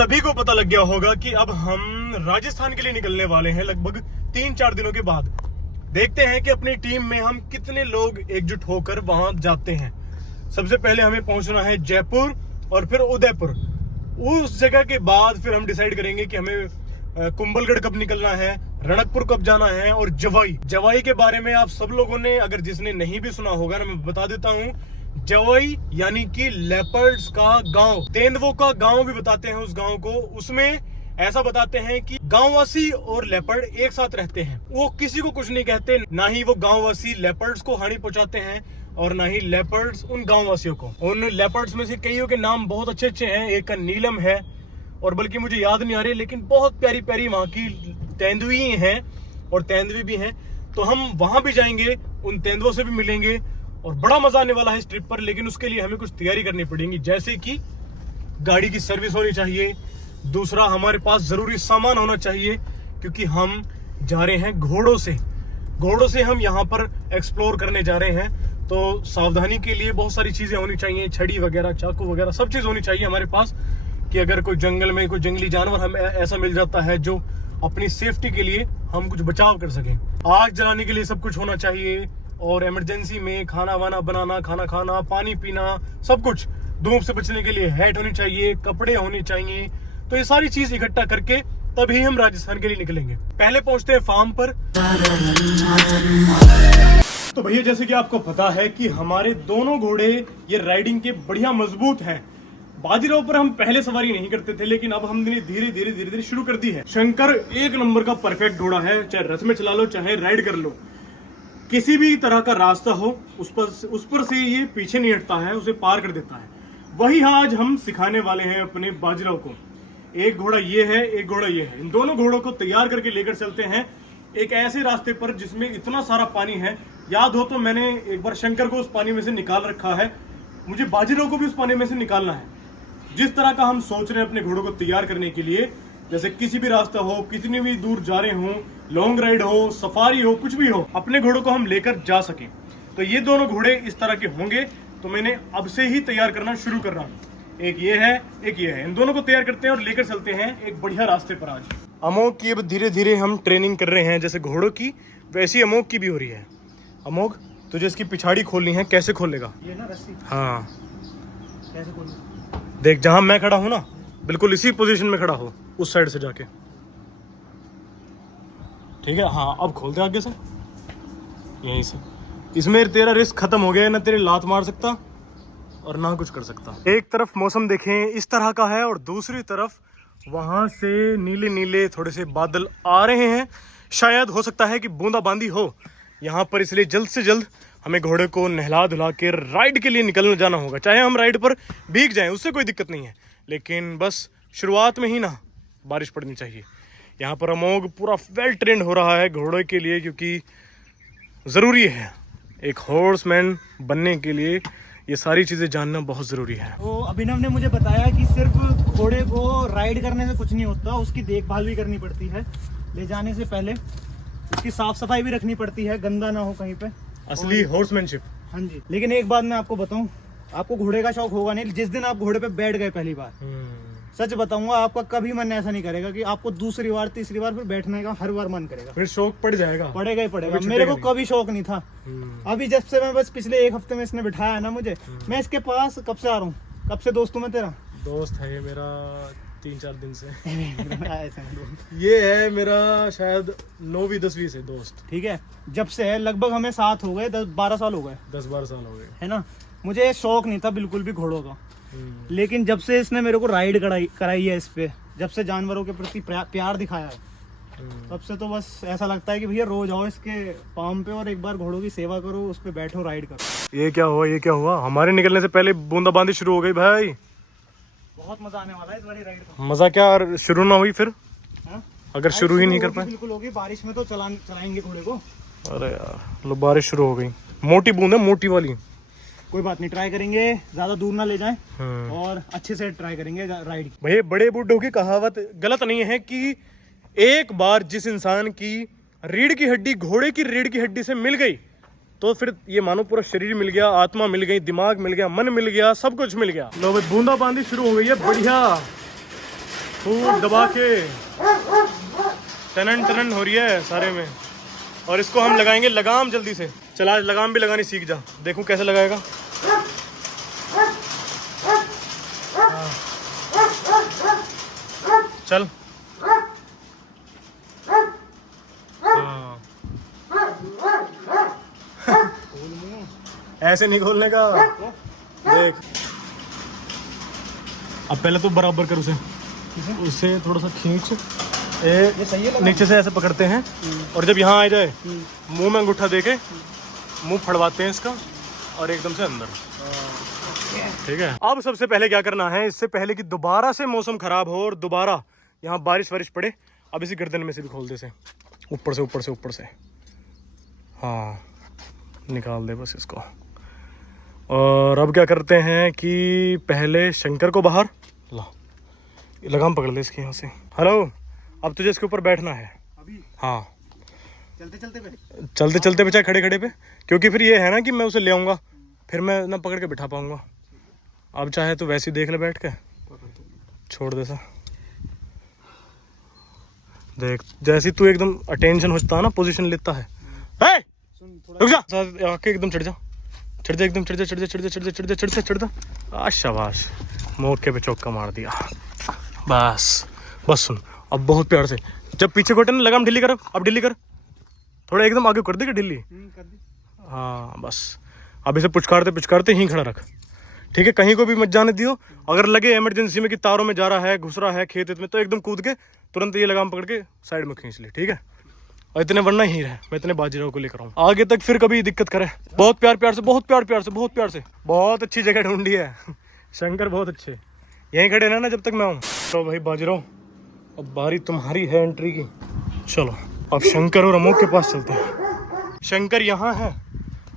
सभी को पता लग गया होगा कि अब हम राजस्थान के लिए निकलने वाले हैं लगभग 3-4 दिनों के बाद। देखते हैं कि अपनी टीम में हम कितने लोग एकजुट होकर वहां जाते हैं। सबसे पहले हमें पहुंचना है जयपुर और फिर उदयपुर। उस जगह के बाद फिर हम डिसाइड करेंगे कि हमें कुंभलगढ़ कब निकलना है, रणकपुर कब जाना है और जवाई के बारे में आप सब लोगों ने, अगर जिसने नहीं भी सुना होगा ना, मैं बता देता हूँ। जवाई यानी कि लेपर्ड्स का गांव, तेंदुओं का गांव भी बताते हैं उस गांव को। उसमें ऐसा बताते हैं कि गांववासी और लेपर्ड एक साथ रहते हैं, वो किसी को कुछ नहीं कहते। ना ही वो गांववासी लेपर्ड्स को हानि पहुंचाते हैं और ना ही लेपर्ड्स उन गांववासियों को। उन लेपर्ड्स में से कईयों के नाम बहुत अच्छे अच्छे हैं। एक का नीलम है और बल्कि मुझे याद नहीं आ रही, लेकिन बहुत प्यारी प्यारी वहां की तेंदुई हैं और तेंदुए भी हैं। तो हम वहां भी जाएंगे, उन तेंदुओं से भी मिलेंगे और बड़ा मजा आने वाला है इस ट्रिप पर। लेकिन उसके लिए हमें कुछ तैयारी करनी पड़ेगी, जैसे कि गाड़ी की सर्विस होनी चाहिए। दूसरा, हमारे पास जरूरी सामान होना चाहिए क्योंकि हम जा रहे हैं घोड़ों से हम यहाँ पर एक्सप्लोर करने जा रहे हैं। तो सावधानी के लिए बहुत सारी चीजें होनी चाहिए, छड़ी वगैरह, चाकू वगैरह, सब चीज होनी चाहिए हमारे पास कि अगर कोई जंगल में कोई जंगली जानवर हमें ऐसा मिल जाता है जो अपनी सेफ्टी के लिए हम कुछ बचाव कर सकें। आग जलाने के लिए सब कुछ होना चाहिए और इमरजेंसी में खाना वाना बनाना, खाना खाना, पानी पीना, सब कुछ। धूप से बचने के लिए हैट होनी चाहिए, कपड़े होने चाहिए। तो ये सारी चीज इकट्ठा करके तभी हम राजस्थान के लिए निकलेंगे। पहले पहुंचते हैं फार्म पर। तो भैया, जैसे कि आपको पता है कि हमारे दोनों घोड़े ये राइडिंग के बढ़िया मजबूत हैं। बाजीराव पर हम पहले सवारी नहीं करते थे, लेकिन अब हमने धीरे धीरे शुरू कर दी है। शंकर एक नंबर का परफेक्ट घोड़ा है, चाहे रथ में चला लो चाहे राइड कर लो। किसी भी तरह का रास्ता हो उस पर से ये पीछे नहीं हटता है, उसे पार कर देता है। वही आज हम सिखाने वाले हैं अपने बाजीराव को। एक घोड़ा ये है, एक घोड़ा ये है। इन दोनों घोड़ों को तैयार करके लेकर चलते हैं एक ऐसे रास्ते पर जिसमें इतना सारा पानी है। याद हो तो मैंने एक बार शंकर को उस पानी में से निकाल रखा है, मुझे बाजीराव को भी उस पानी में से निकालना है। जिस तरह का हम सोच रहे हैं अपने घोड़ों को तैयार करने के लिए, जैसे किसी भी रास्ता हो, कितनी भी दूर जा रहे हो, लॉन्ग राइड हो, सफारी हो, कुछ भी हो, अपने घोड़ों को हम लेकर जा सके। तो ये दोनों घोड़े इस तरह के होंगे, तो मैंने अब से ही तैयार करना शुरू कर रहा हूँ। एक ये है, एक ये है। इन दोनों को तैयार करते हैं और लेकर चलते हैं एक बढ़िया रास्ते पर। आज अमोघ की अब धीरे धीरे हम ट्रेनिंग कर रहे हैं, जैसे घोड़ों की वैसी अमोघ की भी हो रही है। अमोघ, तुझे इसकी पिछाड़ी खोलनी है, कैसे खोलेगा? ये ना रस्सी। हाँ, कैसे खोलूं? देख, जहां मैं खड़ा हूं ना, बिल्कुल इसी पोजीशन में खड़ा हो, उस साइड से जाके। ठीक है, हाँ, अब खोल दे आगे से, यहीं से। इसमें तेरा रिस्क खत्म हो गया, ना तेरे लात मार सकता और ना कुछ कर सकता। एक तरफ मौसम देखें इस तरह का है और दूसरी तरफ वहां से नीले नीले थोड़े से बादल आ रहे हैं। शायद हो सकता है कि बूंदाबांदी हो यहाँ पर, इसलिए जल्द से जल्द हमें घोड़े को नहला धुला के राइड के लिए निकलने जाना होगा। चाहे हम राइड पर भीग जाएं, उससे कोई दिक्कत नहीं है, लेकिन बस शुरुआत में ही ना बारिश पड़नी चाहिए। यहाँ पर अमोघ पूरा वेल ट्रेंड हो रहा है घोड़े के लिए, क्योंकि ज़रूरी है एक हॉर्समैन बनने के लिए, ये सारी चीज़ें जानना बहुत ज़रूरी है। तो अभिनव ने मुझे बताया कि सिर्फ घोड़े को राइड करने से कुछ नहीं होता, उसकी देखभाल भी करनी पड़ती है। ले जाने से पहले उसकी साफ सफाई भी रखनी पड़ती है, गंदा ना हो कहीं पे। असली हॉर्समैनशिप। हाँ जी। लेकिन एक बात मैं आपको बताऊं, आपको घोड़े का शौक होगा नहीं जिस दिन आप घोड़े पे बैठ गए पहली बार। सच बताऊंगा, आपका कभी मन ऐसा नहीं करेगा कि आपको दूसरी बार तीसरी बार फिर बैठने का हर बार मन करेगा। फिर शौक पड़ जाएगा, पड़ेगा ही पड़ेगा। मेरे को कभी शौक नहीं था। अभी जब से मैं बस पिछले एक हफ्ते में इसने बिठाया ना मुझे, मैं इसके पास कब से आ रहा हूँ, कब से दोस्त हूँ मैं तेरा? दोस्त है ये मेरा 3-4 दिन से। ये है मेरा शायद 9वीं 10वीं से दोस्त। ठीक है, जब से है लगभग हमें साथ हो गए, 10-12 साल हो गए। 10-12 साल हो गए, है ना। मुझे शौक नहीं था बिल्कुल भी घोड़ों का, लेकिन जब से इसने मेरे को राइड कराई है इस पे, जब से जानवरों के प्रति प्यार दिखाया है, तब से तो बस ऐसा लगता है कि भैया रोज आओ इसके फार्म पे और एक बार घोड़ों की सेवा करो, उस पे बैठो, राइड करो। ये क्या हुआ, ये क्या हुआ? हमारे निकलने से पहले बूंदाबांदी शुरू हो गई भाई। बहुत मजा आने वाला है इस बारी राइड का। मजा क्या, शुरू ना हुई फिर? हा? अगर शुरू ही नहीं कर पाए? बिल्कुल होगी, बारिश में तो चलाएंगे घोड़े को। अरे यार, लो बारिश शुरू हो गई। मोटी बूंद है, मोटी वाली। कोई बात नहीं, ट्राई करेंगे, ज्यादा दूर ना ले जाएं और अच्छे से ट्राई करेंगे राइड की। भाई, बड़े बूढ़ों की कहावत गलत नहीं है कि एक बार जिस इंसान की रीढ़ की हड्डी घोड़े की रीढ़ की हड्डी से मिल गई, तो फिर ये मानो पूरा शरीर मिल गया, आत्मा मिल गई, दिमाग मिल गया, मन मिल गया, सब कुछ मिल गया। लो भाई, बूंदाबांदी शुरू हो गई है, बढ़िया। खूब दबा के टनन टनन हो रही है सारे में। और इसको हम लगाएंगे लगाम जल्दी से। चला आज लगाम भी लगानी सीख जा, देखूं कैसे लगाएगा। चल हाँ। ऐसे नहीं खोलने का, देख। अब पहले तो बराबर कर उसे, उससे थोड़ा सा खींच। ये सही है नीचे से ऐसे पकड़ते हैं और जब यहाँ आ जाए मुंह में अंगूठा देके मुंह फड़वाते हैं इसका और एकदम से अंदर। ठीक है। अब सबसे पहले क्या करना है, इससे पहले कि दोबारा से मौसम खराब हो और दोबारा यहाँ बारिश वारिश पड़े, अब इसी गर्दन में से भी खोल दे से, ऊपर से ऊपर से ऊपर से। हाँ निकाल दे बस इसको। और अब क्या करते हैं कि पहले शंकर को बाहर ला, लगाम पकड़ ले इसकी यहाँ से। हेलो, अब तुझे इसके ऊपर बैठना है अभी। हाँ चलते चलते पे, चलते चलते पे चाहे खड़े खड़े पे, क्योंकि फिर ये है ना कि मैं उसे ले आऊँगा फिर मैं ना पकड़ के बिठा पाऊँगा। अब चाहे तो वैसे ही देख ले बैठ के, छोड़ दे सा। देख जैसे तू एकदम अटेंशन होता है ना, पोजीशन लेता है। रुक जा, आके एकदम चढ़ जा, चढ़ जा, एकदम चढ़ जा, चढ़ जा, चढ़ जा, चढ़ जा, चढ़ जा, चढ़ जा, चढ़ जा। शाबाश, मौके पे चौका मार दिया। बस बस सुन, अब बहुत प्यार से जब पीछे घोटे ना लगाम ढीली कर, अब ढीली कर, थोड़ा एकदम आगे कर देगा ढीली। कर दी। हाँ बस, अब इसे पुचकारते पुचकारते ही खड़ा रख। ठीक है, कहीं को भी मत जाने दियो। अगर लगे इमरजेंसी में कि तारों में जा रहा है, घुस रहा है खेत में, तो एकदम कूद के तुरंत ये लगाम पकड़ के साइड में खींच ले। ठीक है, और इतने वरना ही रहे, मैं इतने बाजीराव को लेकर आऊँ आगे तक, फिर कभी दिक्कत करे। बहुत प्यार प्यार से, बहुत प्यार प्यार से, बहुत प्यार से। बहुत अच्छी जगह ढूंढी है शंकर, बहुत अच्छे। यहीं खड़े रहना जब तक मैं आऊँ। तो भाई बाजीराव, अब बारी तुम्हारी है एंट्री की। चलो अब शंकर और अमोक के पास चलते हैं। शंकर यहाँ है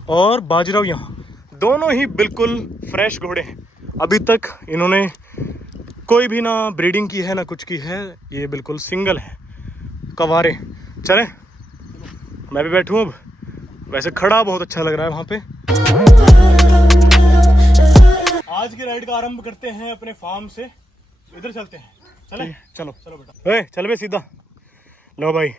और बाजीराव यहाँ, दोनों ही बिल्कुल फ्रेश घोड़े हैं। अभी तक इन्होंने कोई भी ना ब्रीडिंग की है ना कुछ की है, ये बिल्कुल सिंगल है, कवारे। चले मैं भी बैठूं अब। वैसे खड़ा बहुत अच्छा लग रहा है वहाँ पे। आज की राइड का आरंभ करते हैं अपने फार्म से। इधर चलते हैं, चले चलो चलो बेटा, चल बे सीधा। लो भाई,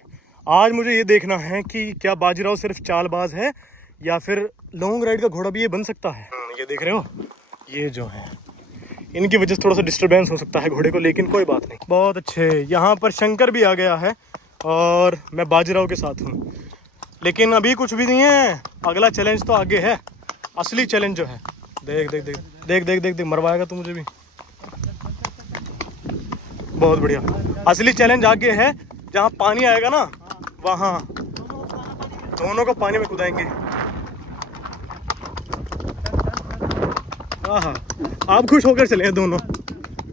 आज मुझे ये देखना है कि क्या बाजीराव सिर्फ चालबाज है या फिर लॉन्ग राइड का घोड़ा भी ये बन सकता है। ये देख रहे हो, ये जो है इनकी वजह से थोड़ा सा डिस्टरबेंस हो सकता है घोड़े को, लेकिन कोई बात नहीं। बहुत अच्छे, यहाँ पर शंकर भी आ गया है और मैं बाजीराव के साथ हूँ। लेकिन अभी कुछ भी नहीं है, अगला चैलेंज तो आगे है। असली चैलेंज जो है, देख देख देख देख देख देख देख, मरवाएगा तू मुझे भी। बहुत बढ़िया, असली चैलेंज आगे है। जहाँ पानी आएगा ना, वहाँ दोनों को पानी में कूदाएंगे। हाँ, आप खुश होकर चले दोनों।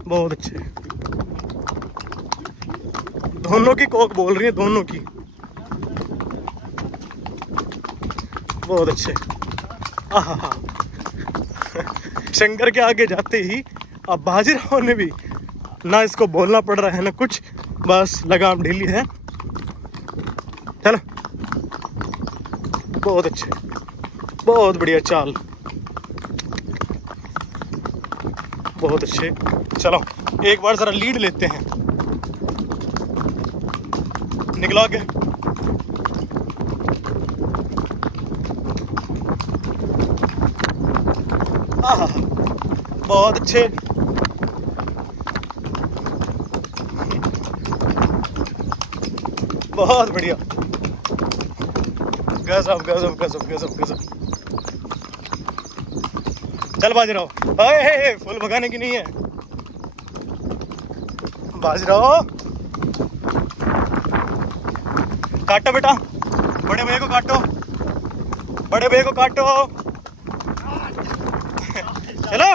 बहुत अच्छे, दोनों की कोक बोल रही है, दोनों की। बहुत अच्छे। आहा, शंकर के आगे जाते ही अब बाजीराव ने भी ना इसको बोलना पड़ रहा है ना कुछ, बस लगाम ढीली है। चलो, बहुत अच्छे, बहुत बढ़िया चाल, बहुत अच्छे। चलो एक बार जरा लीड लेते हैं। निकला के बहुत अच्छे। बहुत बढ़िया, गजब गजब गजब गजब गजब। चल बाजीराव, फुल भगाने की नहीं है बाजीराव। काटो बेटा, बड़े भैया को काटो, बड़े भैया को काटो। चलो,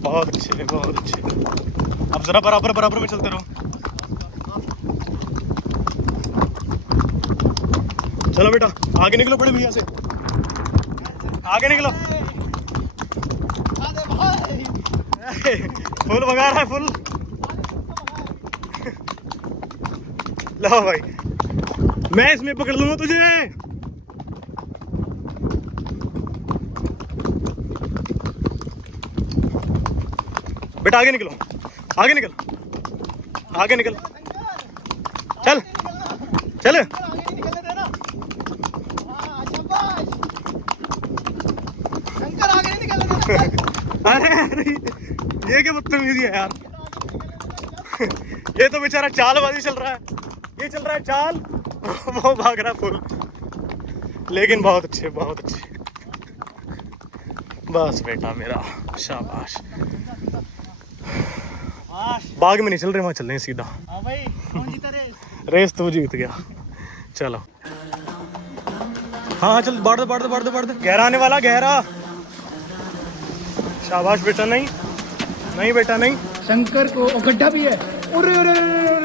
बहुत अच्छे, बहुत अच्छे। अब जरा बराबर बराबर में चलते रहो। चलो बेटा, आगे निकलो, बड़े भैया से आगे निकलो। फुल भगा रहा है, फुल। लो भाई, मैं इसमें पकड़ लूंगा तुझे। बेटा आगे निकलो, आगे निकल, आगे निकल, चल चल। अरे अरे ये क्या बदतमीजी है यार। ये तो बेचारा चालबाजी चल रहा है, ये चल रहा है चाल, वो भाग रहा है फुल। लेकिन बहुत अच्छे, बहुत अच्छे। बस बेटा मेरा, शाबाश। बाग में नहीं चल रहे, वहां चल रहे हैं सीधा। हाँ भाई, कौन जीता रेस? रेस तो जीत गया। चलो हाँ हाँ चल, बढ़ दो बढ़ दो बढ़ दो बढ़ दो। गहरा आने वाला, गहरा। शाबाश बेटा। नहीं नहीं बेटा नहीं। शंकर को गड्ढा भी है। अरे अरे